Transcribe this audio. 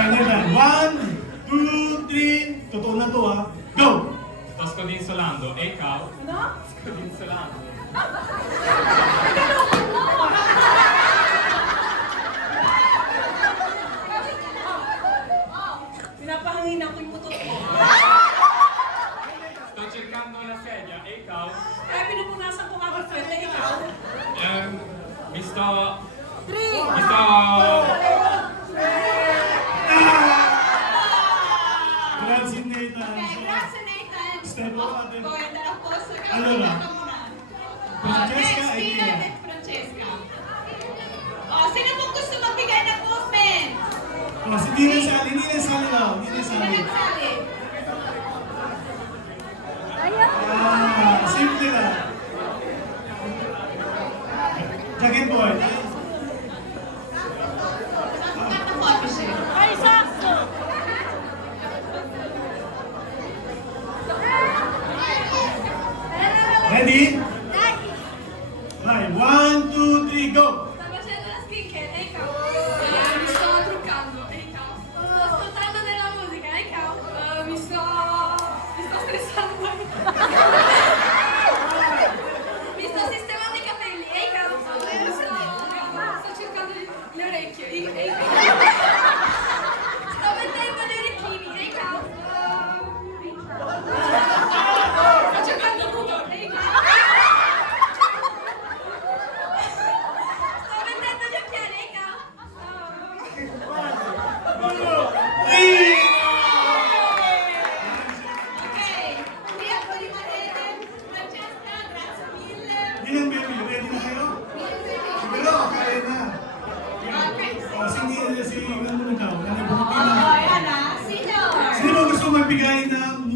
Yan lang. 1, 2, 3. Totoo na to, ha. Go! Sto scodinzolando e ikaw? Ano? Scodinzolando. Pinapahangin ako yung putot ko. Sto cercando una sedia e ikaw? Kaya pinupunasan ko nga pwede ikaw. Mi sto... 3! Mi sto... Grazie, Nathan. Okay, grazie Nathan. Step up natin. Poi andare a posto. Allora. Francesca Next, e Dylan Tia. and Francesca. Oh, sino pong gusto magbigay ng movement? Oh, si Dina Sali. Dina Sali daw. Dina Sino Sali. nagsabi? Simple lang. Jacket boy. Cut the photo shoot. Ay, sakto! Ready? Vai, 1, 2, 3, go! Sto facendo la skincare, e ciao. Mi sto truccando, e ciao. Sto ascoltando della musica, e ciao. Mi sto stressando. Mi sto sistemando i capelli, e ciao. Sto cercando le orecchie, e ciao. Sto mettendo gli orecchini, e ciao. Sto cercando tutto, e ciao. Sto mettendo gli occhiali, e ciao. 3! Ok, Tia può rimanere. Francesca, grazie mille. Ilan baby? Ready na kayo? Pero, kaya na. Oh, si nandun daw. Oh, ayan ah. Sino? Sino gusto magbigay ng